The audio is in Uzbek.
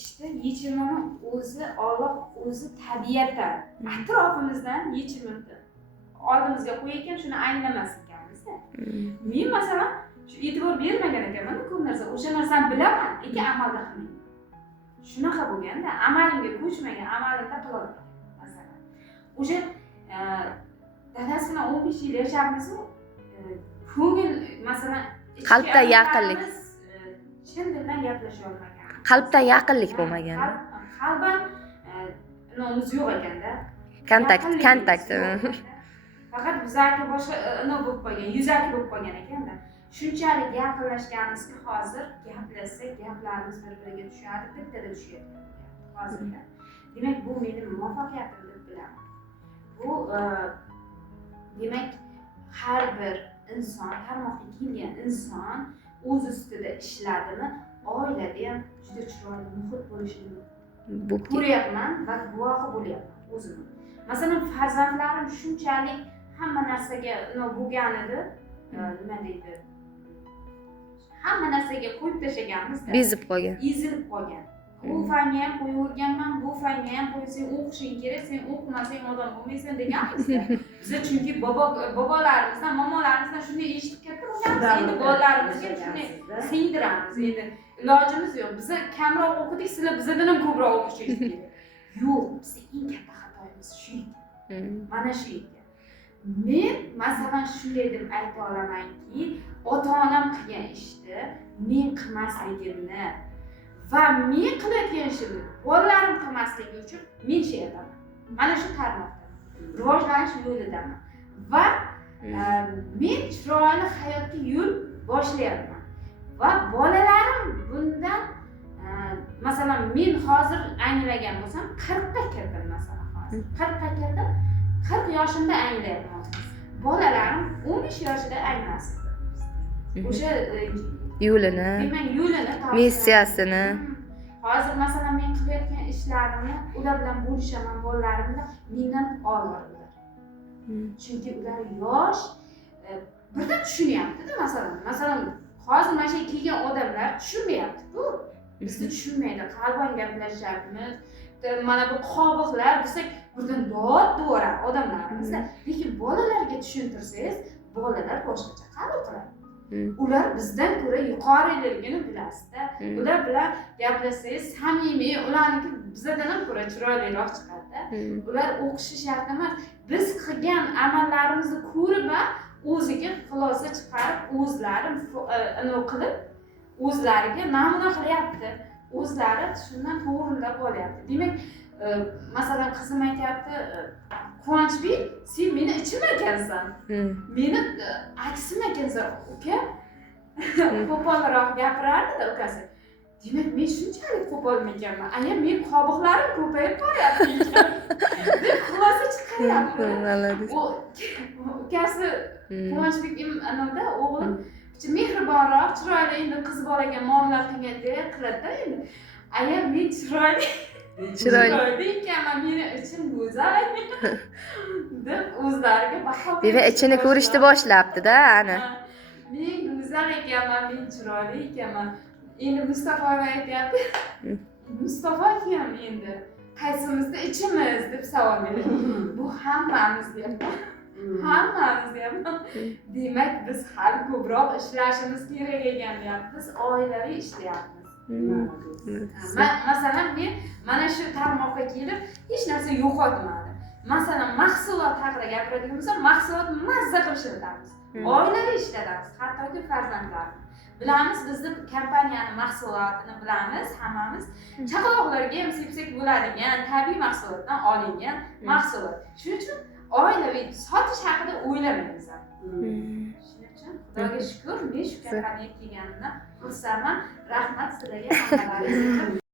işte yechimini o'zi Alloh o'zi tabiatan atrofimizdan yechimini oldimizga qo'ygan, shuni anglamas ekanmiz. Men masalan shu e'tibor bermagan ekanman ko'p narsa. O'sha narsani bilaman, lekin amalda qilmayman. Shunaqa bo'lganda, amalimga ko'chmagan, amalimda qilolmagan. Masalan, o'sha dadasi bilan 15 yil yashabmizmi? Ko'ngil masalan qalbda yaqinlik, chin dildan gaplasha olmagan. qalbda yaqinlik bo'lmagan. Qalban nomuz yo'q ekanda. Kontakt. Faqat bizlarga boshqa bo'lib qolgan, yuzaki bo'lib qolgan ekanda. Shunchalik yaqinlashganmizki, hozir gaplashsak, gaplarimiz bir-biriga tushadi, bittada tushyapti hozirda. Demak, bu mening muvaffaqiyatim deb bilaman. Bu demak, har bir inson, tarmoqqa kelgan inson o'z ustida ishladimi, oilada ham juda chiroyli muhit bo'lishini ko'ryapman va guvohi bo'lyapman o'zim. Masalan, farzandlarim shunchalik hamma narsaga bo'lgan edi, nima deydi? Hamma narsaga qo'yib tashlaganmiz-da. Bezib qolgan. Ezilib qolgan. Bu fanga ham qo'yaverganman, bu fanga ham qo'ysang o'qishing kerak, sen o'qimasang odam bo'lmaysan deganmiz-da. Biz chunki bobolarimizdan, momolarimizdan shunday eshitib katta bo'lganmiz. Endi bolalarimizga shunday singdiramiz. Endi ilojimiz yo'q. Biz kamroq o'qidik, sizlar bizdan ham ko'proq o'qishingiz kerak. Yo'q, bizning eng katta xatoyimiz shu ekan. Mana shu ekan. Men masalan shunday deb ayta olamanki, ota-onam qilgan ishni men qilmasligimni va men qilayotgan ishimni bolalarim qilmasligi uchun men aytaman. Mana shu tarmoqda rivojlanish yo'lidaman va men chiroyli hayotga yo'l boshlayapman va bolalarim bundan masalan men hozir anglagan bo'lsam 40 ga kirdim masalan hozir 40 ga kirdim, 40 yoshimda anglayapman. Bolalarim 15 yoshida anglasin. O'sha yo'lini, missiyasini. Hozir masalan men qilayotgan ishlarimni ular bilan bo'lishaman, bolalarim bilan mendan oladilar. Chunki ular yosh, birdan tushunyapti-da masalan hozir mana shu kelgan odamlar tushunmayapti-ku. Bizni tushunmaydi, qalban gaplashyapmiz. Mana bu qobiqlar desak, birdan dod-dora odamlarimiz-da. Lekin bolalarga tushuntirsangiz, bolalar boshqacha qabul qiladi. Ular bizdan ko'ra yuqoriligini bilasizda. Ular bilan gaplashsangiz samimiy, ularniki bizdan ham ko'ra chiroyliroq chiqadi-da. Ular o'qishi shart emas. Biz qilgan amallarimizni ko'rib va o'ziga xulosa chiqarib, o'zlari qilib, o'zlariga namuna qilyapti. O'zlari shundan to'g'rilab olyapti. Demak, masalan qizim aytayapti, Quvonchbek, sen meni ichim ekansan. Meni aksim ekansan, uka. Qo'polroq gapirardi-da ukasi. Demak, men shunchalik qo'pol ekanman. Aya, men qobiqlarim ko'payib qolyapti ekan. deb xulosa chiqaryapti. Ukasi Quvonchbek anada o'g'lim mehribonroq, chiroyli endi qiz bolaga muomala qilgandek qiladi-da endi. Aya, men chiroyli ekanman, meni ichim go'zal deb o'zlariga baho beradi. Demak, ichini ko'rishni boshlabdi-da, ana. Men go'zal ekanman, men chiroyli ekanman. Endi Mustafoga aytayapti. Mustafa kim endi? Qaysimizda ichimiz deb savol beradi. Bu hammamiz deyapman. Hammamiz deyapman. Demak, biz hali ko'proq ishlashimiz kerak ekan deyapmiz. Oilaviy ishlayapmiz. Masalan, men mana shu tarmoqqa kelib hech narsa yo'qotmadim. Masalan, mahsulot haqida gapiradigan bo'lsam, mahsulotni mazza qilib ishlatamiz. Oilaviy ishlatamiz, hattoki farzandlarni. Bilamiz, bizni kompaniyani mahsulotini bilamiz, hammamiz. Chaqaloqlarga ham sepsak bo'ladigan tabiiy mahsulotdan olingan mahsulot. Shuning uchun oilaviy sotish haqida o'ylamaymiz. Shuning uchun Xudoga shukr, men shu kompaniyga kelganimdan xursandman. Rahmat sizlarga, hammalaringizga.